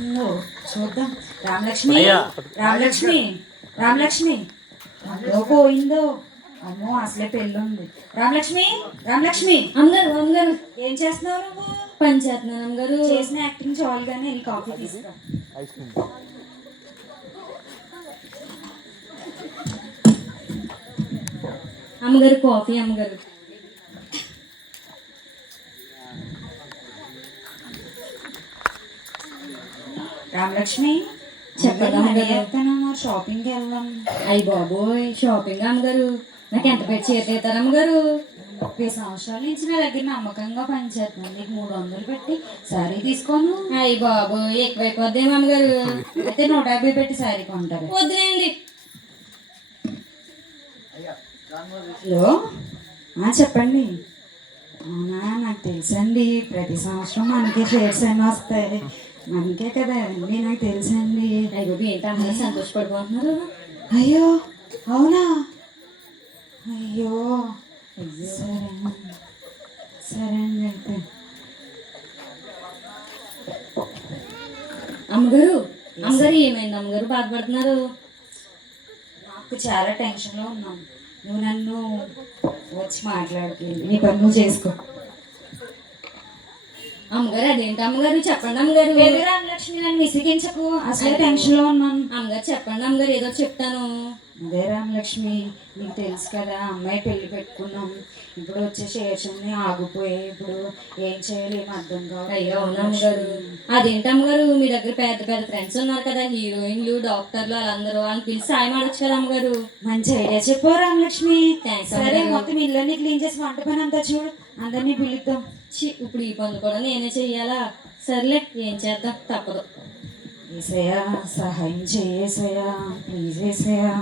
ఓ, చూద్దాం. రామలక్ష్మి, రామలక్ష్మి, రామలక్ష్మి అందులో పోయిందో. అమ్మో, అసలే పెళ్ళుంది. రామలక్ష్మి, రామలక్ష్మి, అమ్మగారు అమ్మగారు ఏం చేస్తున్నావు నువ్వు? పని చేస్తున్నాను అమ్మగారు. చేసిన యాక్టింగ్ చాలు కానీ వెళ్ళి కాఫీ తీసుకురా. అమ్మగారు కాఫీ అమ్మగారు. రామలక్ష్మి, చెప్పండి అమ్మగారు. షాపింగ్కి వెళ్దాం. అయ్యి బాబోయ్, షాపింగ్ అమ్మగారు. నాకు ఎంత పెట్టి చేతారు అమ్మగారు? 30 సంవత్సరాల నుంచి నా దగ్గర నమ్మకంగా పనిచేస్తున్నాను. నీకు 300 పెట్టి శారీ తీసుకోను. అయ్యి బాబోయ్, ఎక్కువైపోద్దేమో అమ్మగారు. అయితే 150 పెట్టి శారీ కొంటారు. వద్దులేండి. హలో, చెప్పండి. అవునా, నాకు తెలుసండి. ప్రతి సంవత్సరం మనకే షేర్స్ అన్నీ వస్తాయి. మనకే కదా అండి, నాకు తెలుసండి. అయ్యో, ఏంటి అందరూ సంతోషపడిపోతున్నారు? అయ్యో, అవునా? అయ్యో, సరే సరే అండి. అయితే అమ్మగారు, అమ్మగారు ఏమైంది అమ్మగారు? బాధపడుతున్నారు? నాకు చాలా టెన్షన్లో ఉన్నాను. నువ్వు నన్ను వచ్చి మాట్లాడుతుంది. నీ పని నువ్వు చేసుకో. అమ్మగారు అదేంటి అమ్మగారు? చెప్పండి అమ్మగారు. లేదు రామలక్ష్మి, నన్ను విసిగించకు. అసలే టెన్షన్లో ఉన్నాను. అమ్మగారు చెప్పండి అమ్మగారు, ఏదో చెప్తాను. అదే రామలక్ష్మి, నీకు తెలుసు కదా, అమ్మాయి పెళ్లి పెట్టుకున్నాం. ఇప్పుడు వచ్చే షేర్స్ అన్నీ ఆగిపోయాయి. ఇప్పుడు ఏం చేయాలి, ఏం అర్థం కావాలి. అయ్యో అవునా అమ్మగారు? అదేంటి అమ్మగారు, మీ దగ్గర పెద్ద పెద్ద ఫ్రెండ్స్ ఉన్నారు కదా, హీరోయిన్లు, డాక్టర్లు, వాళ్ళందరూ. వాళ్ళని పిలిచి సాయం అడగచ్చు కదా అమ్మగారు? మంచి ఐడియా చెప్పు రామలక్ష్మి. థ్యాంక్స్ సరే, అమ్మగారు. మొత్తం ఇళ్ళని క్లీన్ చేసి వంట పని అంతా చూడు. అందరినీ పిలుద్దాం. ఇప్పుడు ఈ పనులు కూడా నేనే చెయ్యాలా? సర్లే, ఏం చేద్దాం, తప్పదు. ఏసయ్యా, సహాయం చేసేసయ్యా, ప్లీజ్ ఏసయ్యా.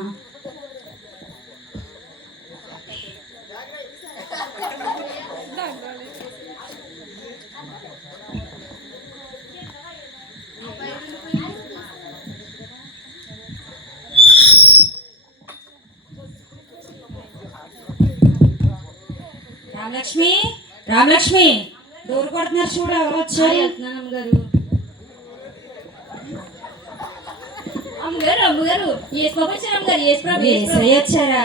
రామలక్ష్మి, రామలక్ష్మి, డోర్ కొడుతున్నారు చూడు. ఎవరు వచ్చారు? వెళ్తున్నాను అమ్మగారు. అమ్మగారు అమ్మగారు, ఏసుకోపు వచ్చారు అమ్మగారు. ఏసయ్య వచ్చారా?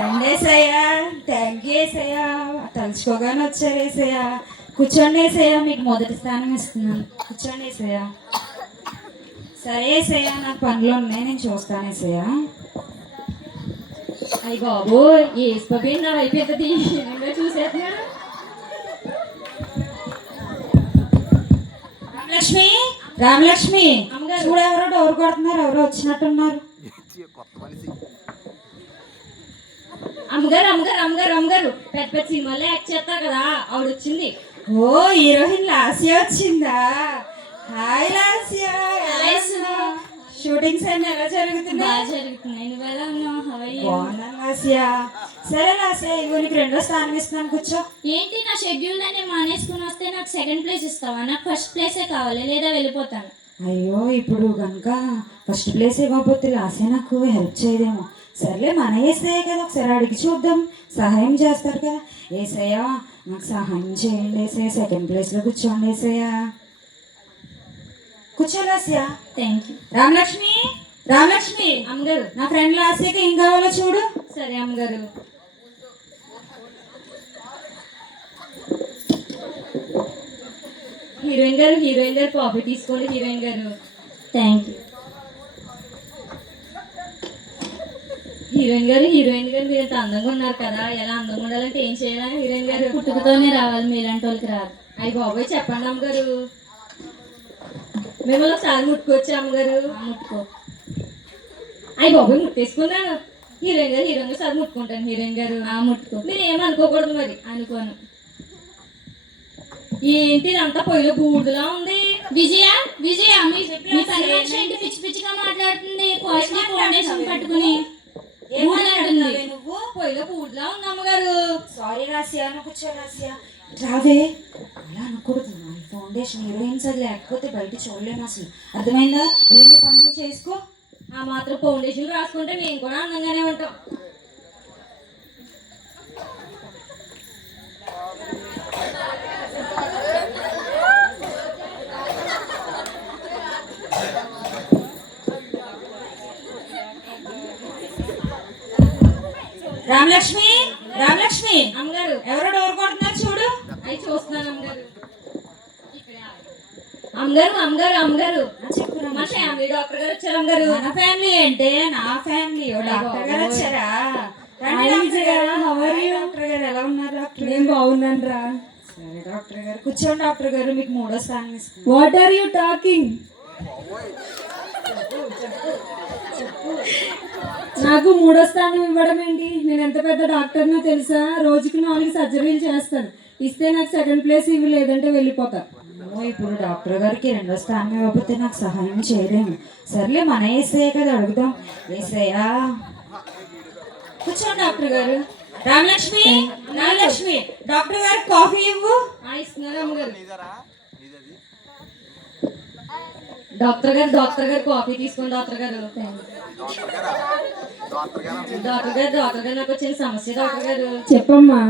రండేసయ్యా. థ్యాంక్ యూ ఏసయ్యా. తలుచుకోగానే వచ్చారు ఏసయ్యా. కూర్చోండి ఏసయ్యా, మీకు మొదటి స్థానం ఇస్తున్నాను. కూర్చోండి ఏసయ్యా. సరే ఏసయ్యా, నాకు పనులు ఉన్నాయి, నేను చూస్తాను ఏసయ్యా. అయ్యి బాబు, ఏసుకోపు నా అయిపోతుంది. చూసేస్తున్నాడు. రామలక్ష్మి, రామలక్ష్మి, అమ్మగారు. చూడు ఎవరో డోర్ కొడుతున్నారు. ఎవరో వచ్చినట్టున్నారు. అమ్మగారు అమ్మగారు అమ్మగారు అమ్మగారు, పెద్ద పెద్ద సినిమాల్లో యాక్ట్ చేస్తారు కదా, ఆవిడ వచ్చింది. ఓ, హీరోయిన్ లాస్య వచ్చిందా? హాయ్ లాస్య. షూటింగ్స్ అన్ని ఎలా జరుగుతున్నాయి? బాగా జరుగుతున్నాయి. నువ్వు ఎలా ఉన్నావు? బాగున్నాను లాస్య. సరే లాస్య, ఇగో నీకు 2వ స్థానం ఇస్తున్నాను, కూర్చో. ఏంటి, నా షెడ్యూల్ అనే మానేసుకుని వస్తే నాకు సెకండ్ ప్లేస్ ఇస్తావా? నాకు ఫస్ట్ ప్లేసే కావాలి, లేదా వెళ్ళిపోతాను. అయ్యో, ఇప్పుడు కనుక ఫస్ట్ ప్లేస్ ఇవ్వకపోతే లాస్య నాకు హెల్ప్ చేయదేమో. సర్లే, మన ఏసయ్య కదా, ఒకసారి అడిగి చూద్దాం. సహాయం చేస్తారు కదా. ఏసయ్య, నాకు సహాయం చేయండి ఏసయ్య. సెకండ్ ప్లేస్లో కూర్చోండి ఏసయ్య. కూర్చో లాస్య. Thank you. రామలక్ష్మి, రామలక్ష్మి, అమ్మగారు. నా ఫ్రెండ్ లాస్యకి ఏం కావాలో చూడు. సరే అమ్మగారు. హీరోయిన్ గారు, హీరోయిన్ గారు, కాఫీ తీసుకోండి హీరోయిన్ గారు. Thank you. హీరోయిన్ గారు, హీరోయిన్ గారు, మీరు ఎంత అందంగా ఉన్నారు కదా, ఎలా అందంగా ఉండాలంటే ఏం చేయాలని హీరోయిన్ గారు? పుట్టుకతోనే రావాలి, మీలాంటి వాళ్ళకి రాదు. అయ్యి బాబోయ్, చెప్పండి అమ్మగారు. మిమ్మల్ని ఒకసారి ముట్టుకోవచ్చు అమ్మగారు? ముట్టుకో. అయ్యి బాబోయ్, ముట్టేసుకున్నాను. హీరోయిన్ గారు, హీరోయిన్ గారు సార్ ముట్టుకుంటాను. హీరోయిన్ గారు ముట్టుకో. మీరు ఏమనుకోకూడదు మరి. అనుకోను. ఏంటి ఇదంతా పొయ్యిలో బూడిదలా ఉంది? విజయ, విజయ, మీ పని మనిషి ఏంటి పిచ్చి పిచ్చిగా మాట్లాడుతుంది? కాస్ట్లీ ఫౌండేషన్ పట్టుకుని నువ్వు పొయ్యిలో బూడిదలా ఉంది అమ్మగారు. సారీ రాసియా, నువ్వు కూర్చో రాసియా. రావే, అలా అనకూడదు. మన ఫౌండేషన్ హీరోయిన్స్ అది లేకపోతే బయట చూడలేము అసలు. అర్థమైందా? వెళ్ళి పనులు చేసుకో. ఆ మాత్రం ఫౌండేషన్ రాసుకుంటే మేము కూడా అందంగానే ఉంటాం. రామలక్ష్మి, రామలక్ష్మి, అమ్మగారు ఎవరో డోర్ కొడుతున్నారు చూడు. అవి చూస్తున్నాను అమ్మగారు. అమ్మగారు అమ్మగారు అమ్మగారు చెప్పురా. మా ఫ్యామిలీ డాక్టర్ గారు వచ్చారు అమ్మగారు. మన ఫ్యామిలీ అంటే నా ఫ్యామిలీ. డాక్టర్ గారు వచ్చారా? రండి హాయ్ డాక్టర్ విజయ, గారు. how are you? డాక్టర్ గారు ఎలా ఉన్నారు డాక్టర్ నేను గారు? బాగున్నాను రా. సరే డాక్టర్ గారు కూర్చోండి. డాక్టర్ గారు మీకు 3వ స్థానం ఇస్తాను. What are you talking? నాకు 3వ స్థానం ఇవ్వడం ఏంటి? నేను ఎంత పెద్ద డాక్టర్నో తెలుసా? రోజుకి 4 సర్జరీలు చేస్తాను. ఇస్తే నాకు 2nd ప్లేస్ ఇవ్వు, లేదంటే వెళ్ళిపోతా. అమ్మో, ఇప్పుడు డాక్టర్ గారికి 2వ స్థానం ఇవ్వకపోతే నాకు సహాయం చేయలేము. సర్లే మన ఏసయ్య కదా అడుగుదాం. ఏసయ్యా కూర్చోండి డాక్టర్ గారు. రామలక్ష్మి, రామలక్ష్మి, డాక్టర్ గారు కాఫీ ఇవ్వు. ఇస్తున్నారు అమ్మగారు. డాక్టర్ గారు కాఫీ తీసుకోండి డాక్టర్ గారు. డాక్టర్ గారు నాకు వచ్చిన సమస్య డాక్టర్ గారు. చెప్పమ్మా.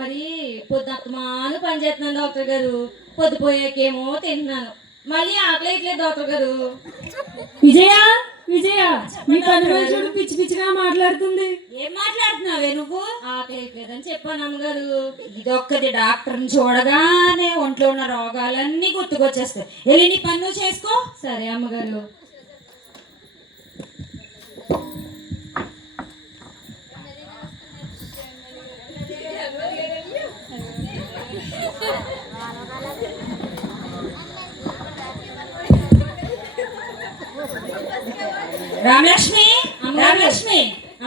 మరి పొద్దుమాను పని చేస్తున్నాను డాక్టర్ గారు. పొద్దుపోయాకేమో తింటున్నాను, మళ్ళీ ఆకలి ఇట్లేదు డాక్టర్ గారు. విజయ, విజయ, మీ పని మనుషుడు పిచ్చి పిచ్చిగా మాట్లాడుతుంది. ఏం మాట్లాడుతున్నావే నువ్వు? ఆకలి ఇట్లేదని చెప్పాను అమ్మగారు. ఇదొక్కటి డాక్టర్ని చూడగానే ఒంట్లో ఉన్న రోగాలన్నీ గుర్తుకొచ్చేస్తాయి. వెళ్ళి నీ పని నువ్వు చేసుకో. సరే అమ్మగారు. రామలక్ష్మి, రామలక్ష్మి,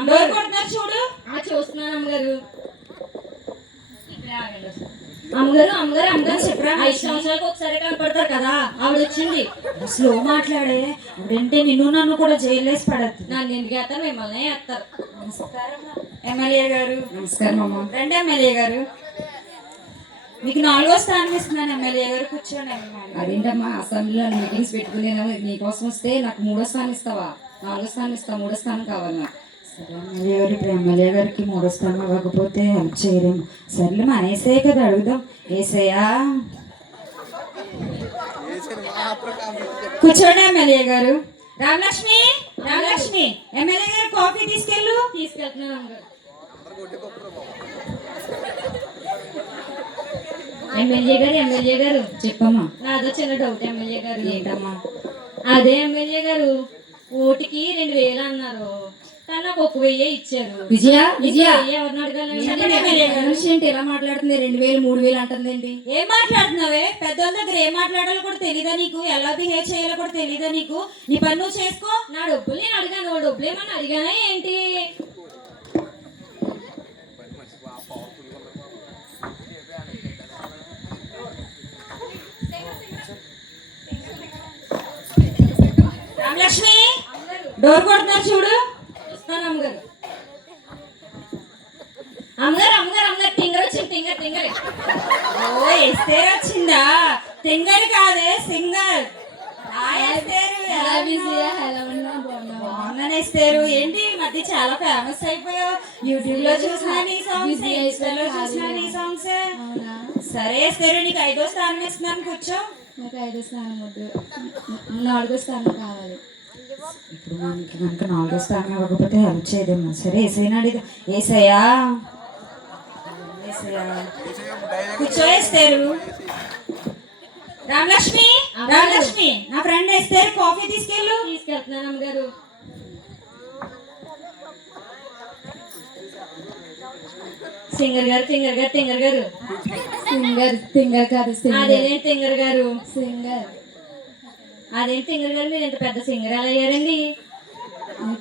డోర్ కొడుతున్నారు చూడు. చూస్తున్నాను అమ్మగారు. అమ్మగారు అమ్మగారు అమ్మగారు చెప్పరా, 5 సంవత్సరాలకు ఒకసారి కనపడతారు కదా, ఆవిడ వచ్చింది. స్లో మాట్లాడే. అప్పుడంటే నిన్ను నన్ను కూడా జైలు వేసి పడద్దు. నన్ను ఎందుకు వేస్తారు, మిమ్మల్ని వేస్తారు. ఎమ్మెల్యే గారు నమస్కారం అమ్మా. రండి. ఎమ్మెల్యే గారు మీకు 4వ స్థానం ఇస్తున్నాను. ఎమ్మెల్యే గారు కూర్చోండి. అదేంటమ్మా, అసెంబ్లీలో మీటింగ్స్ పెట్టుకునేనా? నీకోసం వస్తే నాకు 3వ స్థానం ఇస్తావా? 4వ స్థానం ఇస్తా, 3వ స్థానం కావాలి నాకు. సరే ఎమ్మెల్యే గారు, ఇప్పుడు ఎమ్మెల్యే గారికి 3వ స్థానం ఇవ్వకపోతే హెల్ప్ చేయలేము. సర్లే మన ఏసయ్య కదా అడుగుదాం. ఏసయ్యా కూర్చోండి. ఎమ్మెల్యే గారు. రామలక్ష్మి, రామలక్ష్మి, ఎమ్మెల్యే గారు కాఫీ తీసుకెళ్తున్నాను అమ్మగారు. ఎమ్మెల్యే గారు చెప్పమ్మా. నాదో చిన్న డౌట్ ఎమ్మెల్యే గారు. ఏంటమ్మా? అదే ఎమ్మెల్యే గారు, ఓటికి 2000 అన్నారు, కానీ నాకు 1000 ఇచ్చారు. విజయ, విజయ, 1000 ఎవరిని అడగాలండి? మనిషి ఏంటి ఎలా మాట్లాడుతుంది? 2000 3000 అంటుందేంటి? ఏం మాట్లాడుతున్నావే? పెద్దోళ్ళ దగ్గర ఏం మాట్లాడాలో కూడా తెలీదా నీకు? ఎలా బిహేవ్ చేయాలో కూడా తెలీదా నీకు? నీ పని నువ్వు చేసుకో. నా డబ్బులు నేను అడిగాను, ఓ డబ్బులు ఏమన్నా అడిగానా ఏంటి? రామలక్ష్మి, డోర్ కొడుతున్నారు చూడు. చూస్తాను అమ్మగారు. అమ్మగారు అమ్మగారు అమ్మగారు టింగర్ వచ్చింది, టింగర్. ఓ ఎస్తేర్ వచ్చిందా? తింగర్ కాదే, సింగర్. హాయ్ ఎస్తేరు, ఎలా ఉన్నావు? బాగున్నాను ఎస్తేరు. ఏంటి ఈ మధ్య చాలా ఫేమస్ అయిపోయావు. యూట్యూబ్ లో చూసినా నీ సాంగ్స్, ఇన్స్టాలో చూసినా నీ సాంగ్స్. సరే ఎస్తేరు, నీకు 5వ స్థానం ఇస్తున్నాను, కూర్చో. నాకు 5వ స్థానం వద్దు, 4వ స్థానం కావాలి. ఇప్పుడు మనకి కనుక 4వ స్థానం ఇవ్వకపోతే హెల్ప్ చేయదేమో. సరే ఏసైనా అడిగా. ఏసయ్యా, కూర్చో ఎస్తేరు. రామలక్ష్మి, రామలక్ష్మి, నా ఫ్రెండ్ ఎస్తేరు కాఫీ తీసుకెళ్తున్నాను అమ్మగారు. సింగర్ గారు సింగర్ కాదు, అదేంటి సింగర్ గారు? సింగర్. అదేంటి సింగర్ గారు, మీరు ఇంత పెద్ద సింగర్ ఎలా అయ్యారండి?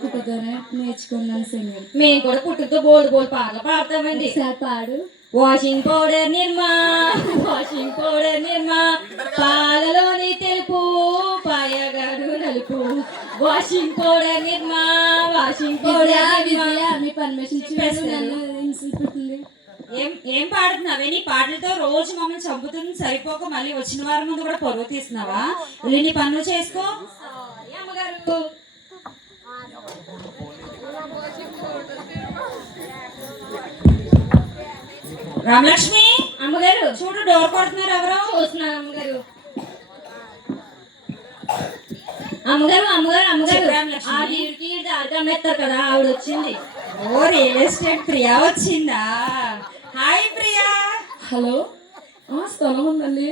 పుట్టుతోనే నేర్చుకున్నాను సింగర్. మేము కూడా పుట్టుతో బోల్డ్ పాటలు పాడతామండి. సార్ పాడు. వాషింగ్ పౌడర్ నిర్మా పాలలోని తెలుపు, పాయగాడు నలుపు. వాషింగ్ పౌడర్ నిర్మా మీ పర్మిషన్ ఇచ్చి ఏం పాడుతున్నావే? నీ పాటలతో రోజు మమ్మల్ని చంపుతుంది సరిపోక మళ్ళీ వచ్చిన వారి ముందు కూడా పరువు తీస్తున్నావా? వెళ్ళి నీ పనులు చేసుకో. అమ్మగారు. రామలక్ష్మి, అమ్మగారు చూడు డోర్ కొడుతున్నారు ఎవరో. చూస్తున్నాను అమ్మగారు. అమ్మగారు అమ్మగారు అమ్మగారు రామలక్ష్మి. ఆ వీడికి దారిగా అమ్మేస్తారు కదా, ఆవిడ వచ్చింది. ఓ రియల్ ఎస్టేట్ ప్రియా వచ్చిందా? హాయ్ ప్రియా. హలో, స్థలం ఉందండి.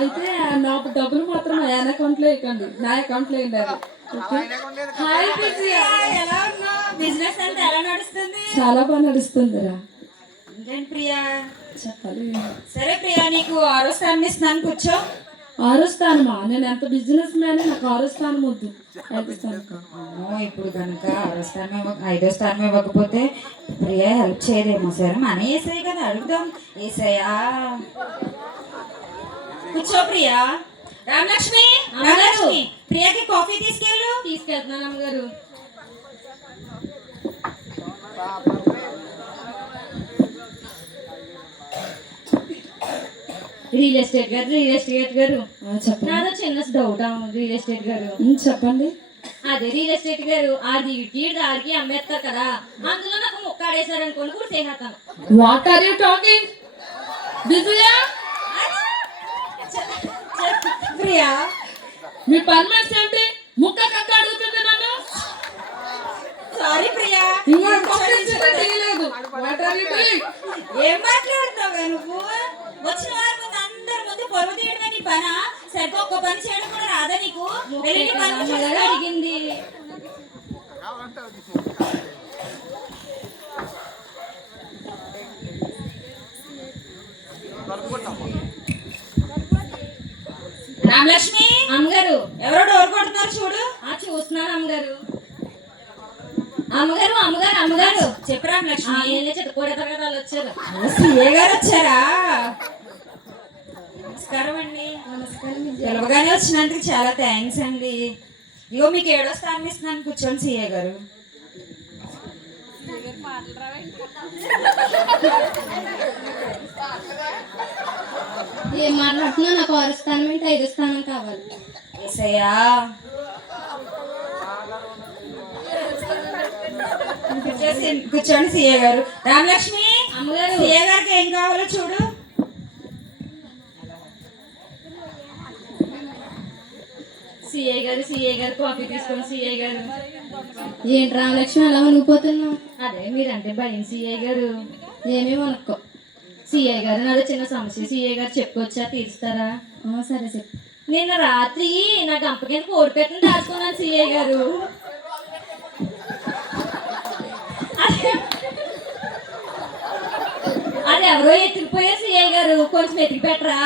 అయితే నాకు డబ్బులు మాత్రం ఆయన అకౌంట్లో వేయకండి, నా అకౌంట్లో వేయండి. హాయ్ ప్రియా, ఎలా ఉన్నావు? బిజినెస్ అంతా ఎలా నడుస్తుంది? చాలా బాగా నడుస్తుందిరా. ఇంకేంటి ప్రియా చెప్పాలి. సరే ప్రియా, నీకు 6వ స్థానం ఇస్తున్నాను, కూర్చో. 6వ స్థానమా? నేను ఎంత బిజినెస్ మ్యాన్, నాకు 6వ స్థానం వద్దు. 5వ స్థానం. అమ్మో, ఇప్పుడు కనుక 6వ స్థానం 5వ స్థానం ఇవ్వకపోతే ప్రియా హెల్ప్ చేయదేమో. సరే మన ఏసై కదా, అడుగుదాం. ఏసయ్యా కూర్చో ప్రియా. రామలక్ష్మి, రామలక్ష్మి, ప్రియాకి కాఫీ తీసుకెళ్తున్నాను అమ్మగారు. రియల్ ఎస్టేట్ గారు చెప్పండి. నాదో చిన్న డౌట్ రియల్ ఎస్టేట్ గారు. చెప్పండి. అదే రియల్ ఎస్టేట్ గారు, అది దాడికి అమ్మేస్తారు కదా, అందులో నాకు ముక్క ఆడేశారు అనుకోండి, కూడా చేసేస్తాను. What are you talking Vijaya? Priya, మీ పర్మనెన్స్ ఏంటి? ముక్క కక్క అడుగుతుంది నన్ను. సారీ ప్రియా, తెలియలేదు. What are you doing? ఏం మాట్లాడుతున్నావు నువ్వు? వచ్చిన వారి ముందు అందరి ముందు పొరుగు తీయడమే నీ పనా? సరిగ్గా ఒక్క పని చేయడం కూడా రాదా నీకు? వెళ్ళి నీ పని చూసుకో. అడిగింది. రామలక్ష్మి, అమ్మగారు ఎవరో డోర్ కొడుతున్నారు చూడు. చూస్తున్నాను అమ్మగారు. అమ్మగారు అమ్మగారు అమ్మగారు చెప్పు రామలక్ష్మి. నేనే చెత్తకూడతారు కదా, వాళ్ళు వచ్చారు. సిఏ గారు వచ్చారా? నమస్కారం అండి. నమస్కారం. పిలవగానే వచ్చినందుకు చాలా థ్యాంక్స్ అండి. ఇగో మీకు 7వ స్థానం ఇస్తున్నాను, కూర్చోండి సిఏ గారు. ఏం మాట్లాడుతున్నా? నాకు 6వ స్థానం ఏంటి, 5వ స్థానం కావాలి. ఏసయ్యా, కూర్చోండి సిఏ గారు. రామలక్ష్మి, అమ్మగారు సిఏ గారికి ఏం కావాలో చూడు. సిఏ గారు కాఫీ తీసుకోండి. సిఏ గారు ఏంటి రామలక్ష్మి అలా వణికిపోతున్నావు? అదే మీరంటే భయం సిఏ గారు. ఏమీ వణుక్కో సిఏ గారు, నాది చిన్న సమస్య. సిఏ గారు చెప్పుకొచ్చా, తీరుస్తారా? సరే చెప్పు. నిన్న రాత్రి నా గంప కింద కోడిపెట్టను దాచుకున్నాను సిఏ గారు. అది ఎవరో ఎత్తుకుపోయారు సిఏ గారు, కొంచెం ఎత్తికి పెట్టరా?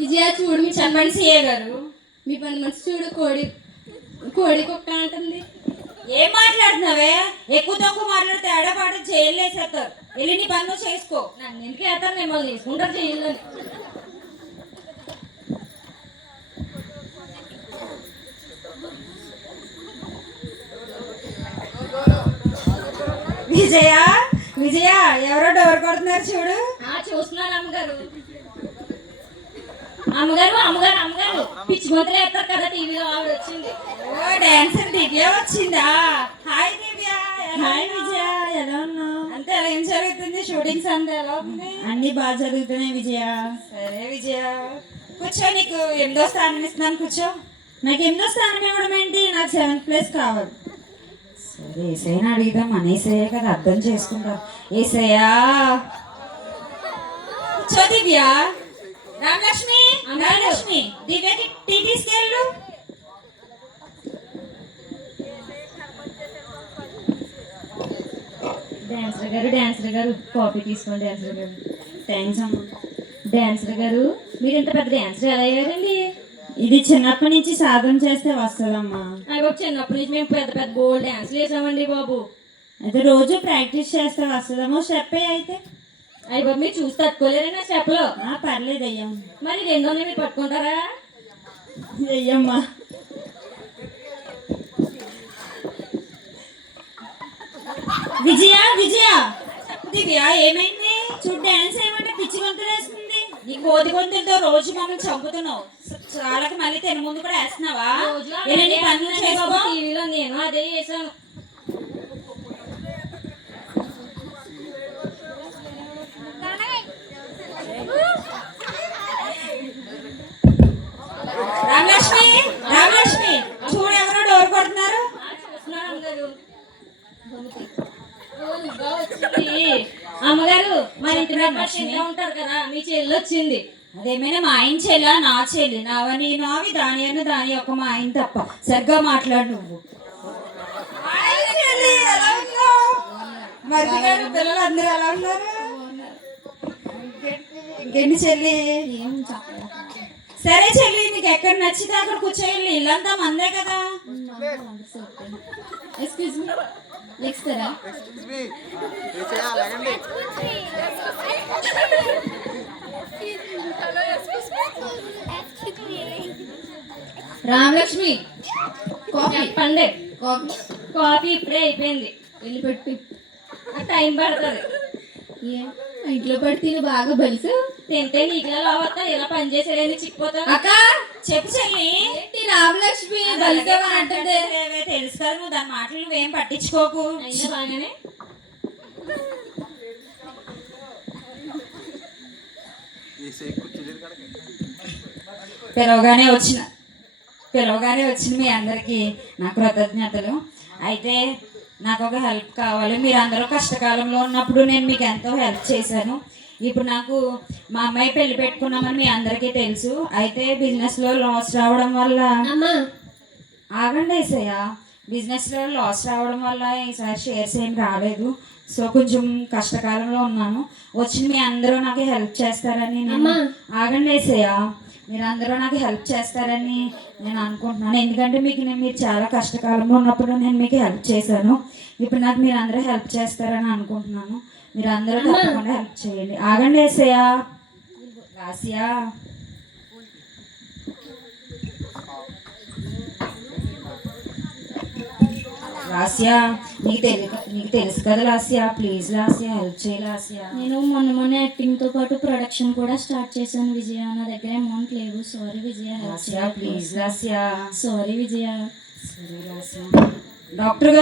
విజయ చూడు, మీ చెప్పండి సిఏ గారు. మీ పని మనిషి చూడు, కోడి కుక్క అంటుంది. ఏం మాట్లాడుతున్నావే? ఎక్కువ తక్కువ మాట్లాడితే ఆడపాటు జైలు వేసేస్తారు. వెళ్ళి నీ పని నువ్వు చేసుకో. నన్ను ఎందుకు వేస్తారు? మిమ్మల్ని తీసుకుంటారు జైల్లోని. విజయ, విజయ, ఎవరో డోర్ కొడుతున్నారు చూడు. చూస్తున్నాను అమ్మగారు. అమ్మగారు అమ్మగారు అమ్మగారు పిచ్చి గొంతులు వేస్తారు కదా టీవీలో, ఆవిడ వచ్చింది. ఓ, డాన్సర్ దివ్య వచ్చిందా? హాయ్ దివ్య. హాయ్ విజయ, ఎలా ఉన్నావు? అంతే, ఏం జరుగుతుంది? షూటింగ్స్ అంతా ఎలా ఉంది? అన్ని బాగా జరుగుతున్నాయి విజయ. సరే విజయ, కూర్చో. నీకు 8వ స్థానం ఇస్తున్నాను, కూర్చో. నాకు 8వ స్థానం ఇవ్వడం ఏంటి? నాకు 7th ప్లేస్ కావాలి. సరే ఏసైనా అడిగిదాం, మన ఏసయ్య కదా, అర్థం చేసుకుంటాం. ఏసయ్యా, కూర్చో దివ్య. రామలక్ష్మి, రామలక్ష్మి, దివ్యకి టీ తీసుకెళ్ళు. డాన్సర్ గారు కాఫీ తీసుకోండి. డాన్సర్ గారు థ్యాంక్స్ అమ్మ. డాన్సర్ గారు, మీరు ఇంత పెద్ద డాన్సర్ ఎలా అయ్యారండి? ఇది చిన్నప్పటి నుంచి సాధన చేస్తే వస్తుందమ్మా. బాబు, చిన్నప్పటి నుంచి మేము పెద్ద పెద్ద బోల్డ్ డాన్స్లు వేసామండి బాబు. అయితే రోజు ప్రాక్టీస్ చేస్తే వస్తుందమ్మా. స్టెప్ అయితే అయ్యి బాబు, మీరు చూసి తట్టుకోలేరా నా స్టెప్లో? పర్లేదు అయ్యా. మరి 200 మీరు పట్టుకుంటారా? అయ్యమ్మా. విజయ, విజయ, దివ్య ఏమైంది? చూడు, డాన్స్ ఏమంటే పిచ్చి గొంతులు వేస్తుంది. నీ కోతి గొంతులతో రోజు మమ్మల్ని చంపుతున్నావు. చాలకి మళ్ళీ తిన ముందు కూడా వేస్తున్నావా? వెళ్ళి నీ పని నువ్వు చేసుకో. టీవీలో నేను అదే చేశాను. రామలక్ష్మి, రామలక్ష్మి, చూడు ఎవరో డోర్ కొడుతున్నారు. చూస్తున్నాను అమ్మగారు. రామలక్ష్మి ఉంటారు కదా మీ చెల్లి వచ్చింది. అదేమైనా మా ఆయన చెల్లా నా చెల్లి నావని నావి దాని అను దాని ఒక మా ఆయన తప్ప సరిగ్గా మాట్లాడు నువ్వు. హాయ్ చెల్లి, ఎలా ఉన్నావు? మరిది గారు పిల్లలు అందరూ ఎలా ఉన్నారు? ఇంకేంటి చెల్లి? సరే చెల్లి, నీకు ఎక్కడ నచ్చితే అక్కడ కూర్చోవాలి. ఇల్లంతా మందే కదా. ఎక్స్క్యూజ్ మీ, లెక్స్తారా? రామలక్ష్మి కాఫీ పండే. కాఫీ ఇప్పుడే అయిపోయింది. వెళ్ళి పెట్టి టైం పడుతుంది. ఇంట్లో పడి తిని బాగా బలిసు తింటే నీకులా లావత్తా ఇలా పనిచేసేదని చిక్కిపోతావు. అక్క చెప్పు చెల్లి. ఏంటి రామలక్ష్మి బలిసావని అంటుంటే? తెలుసు కదా, నువ్వు దాని మాటలు నువ్వేం పట్టించుకోకు. అయినా బాగానే పిలవగానే వచ్చిన మీ అందరికీ నా కృతజ్ఞతలు. అయితే నాకు ఒక హెల్ప్ కావాలి. మీరు అందరూ కష్టకాలంలో ఉన్నప్పుడు నేను మీకు ఎంతో హెల్ప్ చేశాను. ఇప్పుడు నాకు మా అమ్మాయి పెళ్లి పెట్టుకున్నామని మీ అందరికీ తెలుసు. అయితే బిజినెస్లో లాస్ రావడం వల్ల ఆగండి ఏసయ్య, బిజినెస్లో లాస్ రావడం వల్ల ఈసారి షేర్స్ ఏం రాలేదు. సో కొంచెం కష్టకాలంలో ఉన్నాను. వచ్చి మీ అందరూ నాకు హెల్ప్ చేస్తారని ఆగండి ఏసయ్య, మీరు అందరూ నాకు హెల్ప్ చేస్తారని నేను అనుకుంటున్నాను. ఎందుకంటే మీరు చాలా కష్టకాలంలో ఉన్నప్పుడు నేను మీకు హెల్ప్ చేశాను. ఇప్పుడు నాకు మీరు అందరూ హెల్ప్ చేస్తారని అనుకుంటున్నాను. మీరు అందరూ తప్పకుండా హెల్ప్ చేయండి. ఆగండి ఏసయ్య. లాస్యా, లాస్యా, నీకు తెలుసు కదా లాస్యా, ప్లీజ్ లాస్యా హెల్ప్ చేయి లాస్యా. నేను మొన్న యాక్టింగ్తో పాటు ప్రొడక్షన్ కూడా స్టార్ట్ చేశాను విజయ. నా దగ్గర అమౌంట్ లేవు. సారీ విజయ. లాస్యా ప్లీజ్ లాస్యా. సారీ విజయ. సరే లాస్యా. డాక్టర్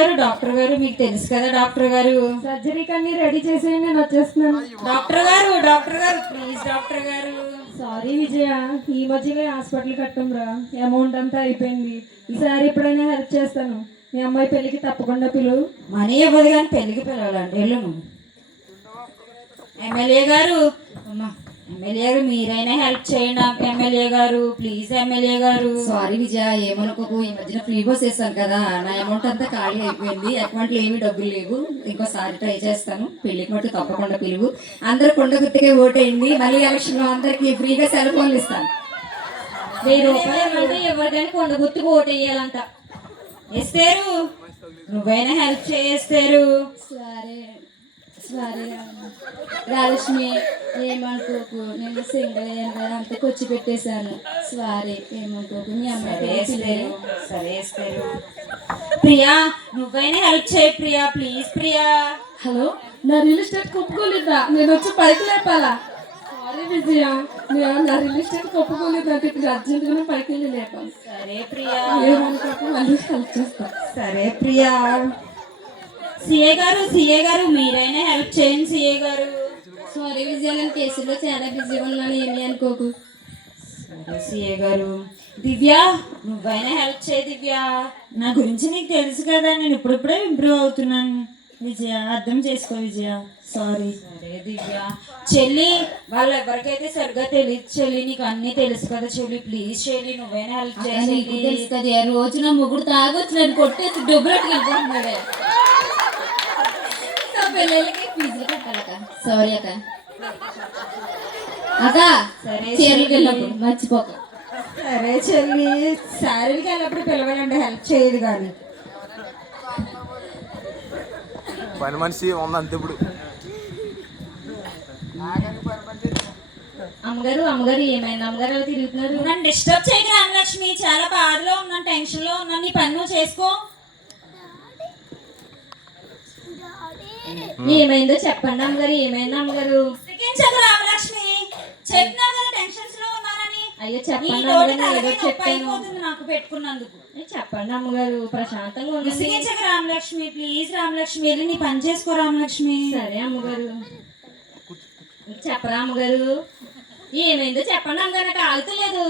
గారు మీకు తెలుసు కదా డాక్టర్ గారు, సర్జరీకి అన్ని రెడీ చేసేయండి, నేను వచ్చేస్తున్నాను. డాక్టర్ గారు ప్లీజ్ డాక్టర్ గారు. సారీ విజయ, ఈ మధ్యలో హాస్పిటల్ కట్టంరా, అమౌంట్ అంతా అయిపోయింది. ఈసారి ఎప్పుడైనా హెల్ప్ చేస్తాను. మీ అమ్మాయి పెళ్ళికి తప్పకుండా పిలువు. మనీ ఇవ్వదు కానీ పెళ్ళికి పిలవాలండి. వెళ్ళు నువ్వు. ఎమ్మెల్యే గారు మీరైనా హెల్ప్ చేయండి. ఎమ్మెల్యే గారు ప్లీజ్ ఎమ్మెల్యే గారు. సారీ విజయ, ఏమనుకోకు. ఈ మధ్యన ఫ్రీ బస్ వేస్తాను కదా, నా అమౌంట్ అంతా ఖాళీ అయిపోయింది. అకౌంట్లో ఏమీ డబ్బులు లేవు. ఇంకోసారి ట్రై చేస్తాను. పెళ్లికి మట్టు తప్పకుండా పిలువు. అందరు కొండ గుర్తుకే ఓటేయండి. మళ్ళీ ఎలక్షన్లో అందరికి ఫ్రీగా సెల్ ఫోన్లు ఇస్తాను. 1000 రూపాయలు ఎవరికైనా కొండ గుర్తుకు ఓటేయాలంట. ఇస్తారు, నువ్వైనా హెల్ప్ చేస్తారు. సరే రాలక్ష్మి, ఏమనుకోకు. నేను సింగిల్ అయ్యాను కదా, అంతా కొచ్చి పెట్టేశాను. సారీ, ఏమనుకోకు. మీ అమ్మాయి సరే ఇస్తారు. ప్రియా, నువ్వైనా హెల్ప్ చేయి ప్రియా, ప్లీజ్ ప్రియా. హలో, నా రియల్ ఎస్టేట్ ఒప్పుకోలేదా? నేను వచ్చి పైకి లేపాలా? సారీ విజయ, నా రియల్ ఎస్టేట్ ఒప్పుకోలేదు. నాకు ఇప్పుడు అర్జెంటుగా పైకి వెళ్ళి లేపాలి. సరే ప్రియా, ఏమనుకోకు, మళ్ళీ హెల్ప్ చేస్తా. సరే ప్రియా. సిఏ గారు మీరైనా హెల్ప్ చేయండి సిఏ గారు. సారీ విజయ, నేను కేసులో చాలా బిజీగా ఉన్నాను. ఏమీ అనుకోకు. సరే సిఏ గారు. దివ్య, నువ్వైనా హెల్ప్ చేయి దివ్య. నా గురించి నీకు తెలుసు కదా, నేను ఇప్పుడిప్పుడే ఇంప్రూవ్ అవుతున్నాను విజయ, అర్థం చేసుకో విజయ. సారీ. సరే దివ్య. చెల్లి, వాళ్ళు ఎవరికైతే సరిగ్గా తెలియదు చెల్లి, నీకు అన్నీ తెలుసు కదా చెల్లి, ప్లీజ్ చెల్లి నువ్వైనా హెల్ప్ చేయాలి. తెలుసు కదా, రోజు నా ముగ్గురు తాగొచ్చు నన్ను కొట్టేసి డబ్బులకి వెళ్ళిపోతున్నాడే. పిల్లలకి ఫీజులు కట్టాలక. సారీ అక్క. సరే చీరలకి వెళ్ళినప్పుడు మర్చిపోక. సరే చెల్లి, శారీకి వెళ్ళినప్పుడు పిలవాలండి, హెల్ప్ చేయదు కానీ. పని మనిషి ఉంది అంతే. ఇప్పుడు అమ్మగారు ఏమైంది? అమ్మగారు అలా తిరుగుతున్నారు. నన్ను డిస్టర్బ్ చేయకు రామలక్ష్మి, చాలా బాధలో ఉన్నాను, టెన్షన్లో ఉన్నాను. నీ పని నువ్వు చేసుకో. ఏమైందో చెప్పండి అమ్మగారు. ఏమైంది అమ్మగారు? రామలక్ష్మి, చెప్పినావు కదా టెన్షన్స్ లో ఉన్నానని. అయ్యో చెప్పండి నాకు పెట్టుకున్నందుకు. చెప్పండి అమ్మగారు, ప్రశాంతంగా ఉంది. రామలక్ష్మి ప్లీజ్ రామలక్ష్మి, వెళ్ళి నీ పని చేసుకో రామలక్ష్మి. సరే అమ్మగారు. చెప్పరా అమ్మగారు, ఏమైందో చెప్పండి అమ్మగారు, నాకు ఆగుతలేదు.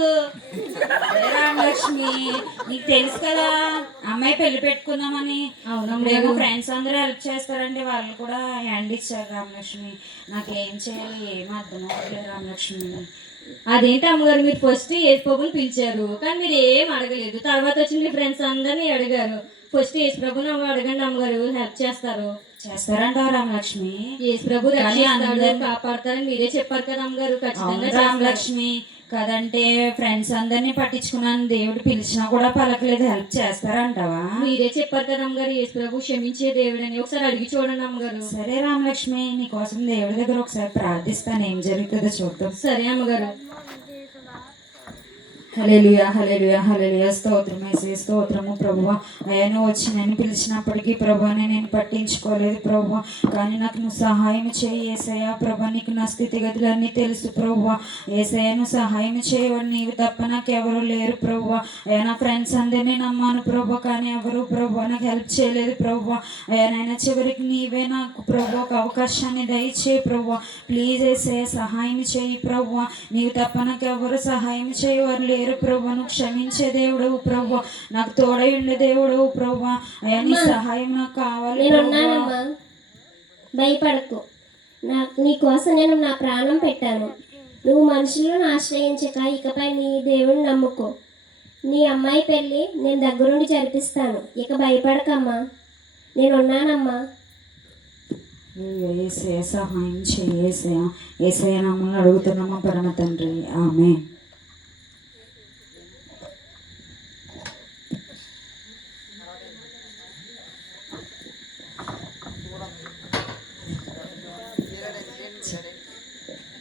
రామలక్ష్మి, నీకు తెలుసు కదా అమ్మాయి పెళ్లి పెట్టుకుందామని. అవునమ్మేమో ఫ్రెండ్స్ అందరూ హెల్ప్ చేస్తారండి, వాళ్ళు కూడా హ్యాండ్ ఇచ్చారు రామలక్ష్మి. నాకేం చేయాలి ఏం అర్థం అవ్వట్లేదు రామలక్ష్మి. అదేంటి అమ్మగారు, మీరు ఫస్ట్ యేసుప్రభుని పిలిచారు కానీ మీరు ఏం అడగలేదు. తర్వాత వచ్చి మీ ఫ్రెండ్స్ అందరినీ అడిగారు. ఫస్ట్ యేసుప్రభుని అడగండి అమ్మగారు, హెల్ప్ చేస్తారు. చేస్తారంటావు రామలక్ష్మి? యేసుప్రభు రక్షిస్తాడు, కాపాడతారని మీరే చెప్పారు కదా అమ్మగారు. ఖచ్చితంగా రామలక్ష్మి కదంటే ఫ్రెండ్స్ అందరినీ పట్టించుకున్నాను, దేవుడు పిలిచినా కూడా పలకలేదు, హెల్ప్ చేస్తారంటావా? మీరే చెప్పారు కదా అమ్మగారు, యేసుప్రభు క్షమించే దేవుడు అని. ఒకసారి అడిగి చూడండి అమ్మగారు. సరే రామలక్ష్మి, నీకోసం దేవుడి దగ్గర ఒకసారి ప్రార్థిస్తాను, ఏం జరుగుతుందో చూద్దాం. సరే అమ్మగారు. హల్లెలూయా హల్లెలూయా హల్లెలూయా, స్తోత్రం యేసయ్యా, స్తోత్రము ప్రభువా. అయ్యా నువ్వు వచ్చి నేను పిలిచినప్పటికీ ప్రభువాని నేను పట్టించుకోలేదు ప్రభువా, కానీ నాకు నువ్వు సహాయం చేయి యేసయ్యా. ప్రభా నీకు నా స్థితిగతులన్నీ తెలుసు ప్రభువా. యేసయ్యా నువ్వు సహాయం చేయవని, నీవు తప్ప నాకు ఎవరు లేరు ప్రభువా. అయ్యా నా ఫ్రెండ్స్ అందరినీ నమ్మాను ప్రభువా, కానీ ఎవరు ప్రభువా నాకు హెల్ప్ చేయలేదు ప్రభువా. అయ్యా నాయన చివరికి నీవే నాకు ప్రభు ఒక అవకాశాన్ని దయచేయి ప్రభువా. ప్లీజ్ యేసయ్యా సహాయం చేయి ప్రభువా. నీవు తప్ప నాకు ఎవరు సహాయం చేయవారు లేరు ప్రభు. నువ్వు క్షమించే దేవుడు ప్రభు, నాకు తోడై ఉండే దేవుడు ప్రభు. అయ్యా నీ సహాయం నాకు కావాలి. నేనున్నానమ్మా, భయపడకు. నీ కోసం నేను నా ప్రాణం పెట్టాను. నువ్వు మనుషులను ఆశ్రయించక ఇకపై నీ దేవుని నమ్ముకో. నీ అమ్మాయి పెళ్ళి నేను దగ్గరుండి జరిపిస్తాను. ఇక భయపడకమ్మా, నేనున్నానమ్మా. యేసయ్యా సహాయం చేయి యేసయ్యా. యేసయ్యా నామములో అడుగుతున్నామా పరమ తండ్రి, ఆమేన్.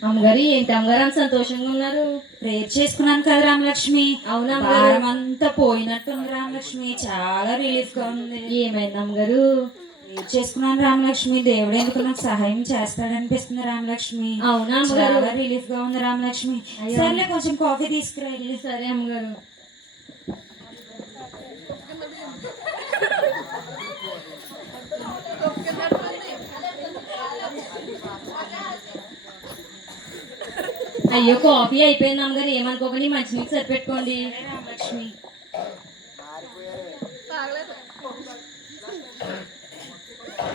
అమ్మగారు ఏంటి అమ్మగారు అంత సంతోషంగా ఉన్నారు? ప్రేయర్ చేసుకున్నాను కదా రామలక్ష్మి. అవునా భారం అంతా పోయినట్టుంది రామలక్ష్మి, చాలా రిలీఫ్ గా ఉంది. ఏమైంది అమ్మగారు? ప్రేయర్ చేసుకున్నాను రామలక్ష్మి, దేవుడు ఎందుకు నాకు సహాయం చేస్తాడనిపిస్తుంది రామలక్ష్మి. అవునా అమ్మగారు? చాలా రిలీఫ్ గా ఉంది రామలక్ష్మి. సర్లే కొంచెం కాఫీ తీసుకురండి. సరే అమ్మగారు. అయ్యో కాఫీ అయిపోయింది అమ్మగారు, ఏమనుకోకండి, మంచినీళ్ళు సరిపెట్టుకోండి. రామలక్ష్మి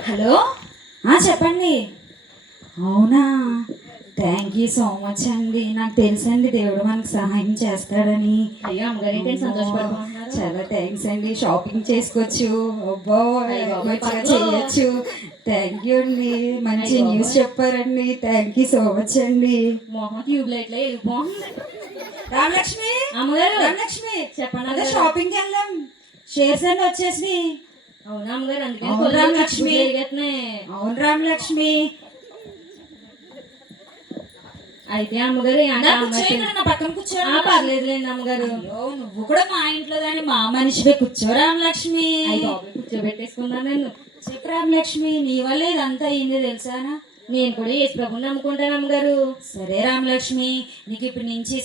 హలో, చెప్పండి. అవునా, థ్యాంక్ యూ సో మచ్ అండి. నాకు తెలుసండి దేవుడు మనకు సహాయం చేస్తాడని. అయ్యో అమ్మగారు ఏంటి సంతోషపడుతున్నారు? చాలా థ్యాంక్స్ అండి. షాపింగ్ చేసుకోవచ్చు, అబ్బో మంచిగా చేయొచ్చు. థ్యాంక్ యూ అండి, మంచి న్యూస్ చెప్పారండి. థ్యాంక్ యూ సో మచ్ అండి. మొహం ట్యూబ్ లైట్ లో వెళ్ళిపోతుంది. రామలక్ష్మి అమ్మగారు రామలక్ష్మి చెప్పండి. అదే షాపింగ్కి వెళ్దాం, షేర్స్ అన్ని వచ్చేసి. అవునా అమ్మగారు? అందుకని అవును రామలక్ష్మి, అవును రామలక్ష్మి. అయితే అమ్మగారు పక్కన కూర్చో. పర్లేదులేండి అమ్మగారు. నువ్వు కూడా మా ఇంట్లో దాని మా మనిషిపై కూర్చో రామలక్ష్మి. కూర్చోబెట్టేసుకున్నాను నేను. చెప్పు రామలక్ష్మి, నీ వల్ల ఇదంతా అయింది తెలుసానా? నేను కూడా యేసుప్రభుని నమ్ముకుంటాను అమ్మగారు. సరే రామలక్ష్మి, నీకు ఇప్పటి నుంచి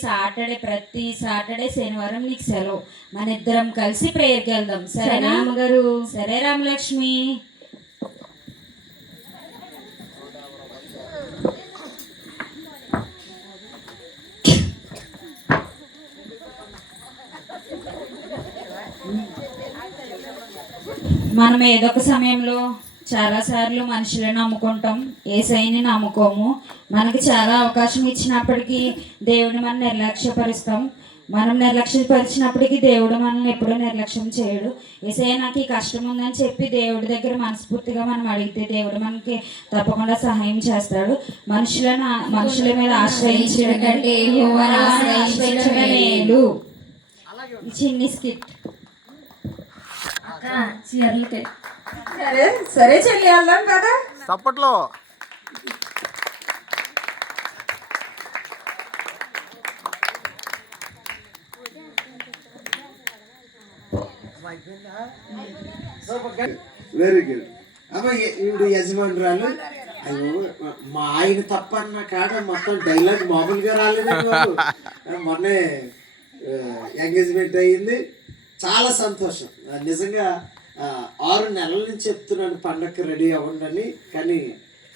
ప్రతి సాటర్డే శనివారం నీకు సెలవు. మన ఇద్దరం కలిసి ప్రేయర్కి వెళ్దాం, సరేనా అమ్మగారు? సరే రామలక్ష్మి. మనం ఏదో ఒక సమయంలో చాలాసార్లు మనుషులను నమ్ముకుంటాం, యేసయ్యని నమ్ముకోము. మనకి చాలా అవకాశం ఇచ్చినప్పటికీ దేవుడిని మనం నిర్లక్ష్యపరుస్తాం. మనం నిర్లక్ష్యపరిచినప్పటికీ దేవుడు మనల్ని ఎప్పుడూ నిర్లక్ష్యం చేయడు. యేసయ్య నాకు ఈ కష్టం ఉందని చెప్పి దేవుడి దగ్గర మనస్ఫూర్తిగా మనం అడిగితే దేవుడు మనకి తప్పకుండా సహాయం చేస్తాడు. మనుషుల మీద ఆశ్రయించడం కంటే యెహోవాను ఆశ్రయించడమే మేలు. చిన్ని స్కిట్. చీరలకే సరే సరే చెల్లి, వెళ్దాం కదా. చప్పట్లో వెరీ గుడ్. అమ్మ ఈవిడ యజమానురాలు. అయ్యో మా ఆయన తప్ప అన్న కాడ మొత్తం డైలాగ్ మామూలుగా రాలేదండి బాబు. మొన్నే ఎంగేజ్మెంట్ అయ్యింది, చాలా సంతోషం నిజంగా. 6 నెలల నుంచి చెప్తున్నాను పండగకి రెడీ అవ్వండి, కానీ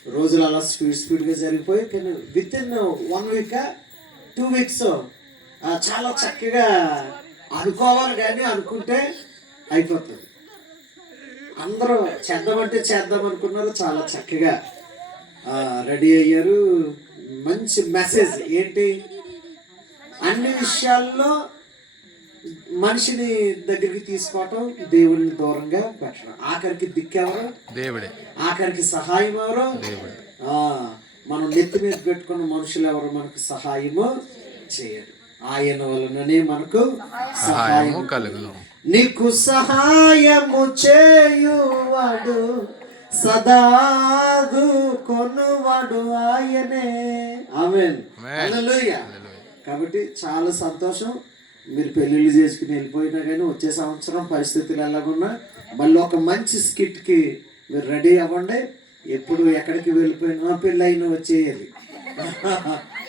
రోజులు అలా స్పీడ్గా జరిగిపోయి, కానీ విత్ ఇన్ 1 వీక్ 2 వీక్స్ చాలా చక్కగా అనుకోవాలి కానీ అనుకుంటే అయిపోతుంది. అందరూ చేద్దామంటే చేద్దాం అనుకున్నారు, చాలా చక్కగా రెడీ అయ్యారు. మంచి మెసేజ్ ఏంటి, అన్ని విషయాల్లో మనిషిని దగ్గరికి తీసుకోవటం, దేవుడిని దూరంగా పెట్టడం. ఆఖరికి దిక్కెవరు? దేవుడే. ఆఖరికి సహాయం ఎవరు? మనం నెత్తి మీద పెట్టుకున్న మనుషులు ఎవరు మనకు సహాయము చేయరు. ఆయన వలననే మనకు సహాయము కలుగును. నీకు సహాయము చేయువాడు సదాదు కొనువాడు ఆయనే. ఆమేన్. హల్లెలూయా. కాబట్టి చాలా సంతోషం. మీరు పెళ్ళిళ్ళు చేసుకుని వెళ్ళిపోయినా కానీ వచ్చే సంవత్సరం పరిస్థితులు ఎలాగున్నా మళ్ళీ ఒక మంచి స్కిట్కి మీరు రెడీ అవ్వండి. ఎప్పుడు ఎక్కడికి వెళ్ళిపోయినా పెళ్ళి అయినా వచ్చేయాలి.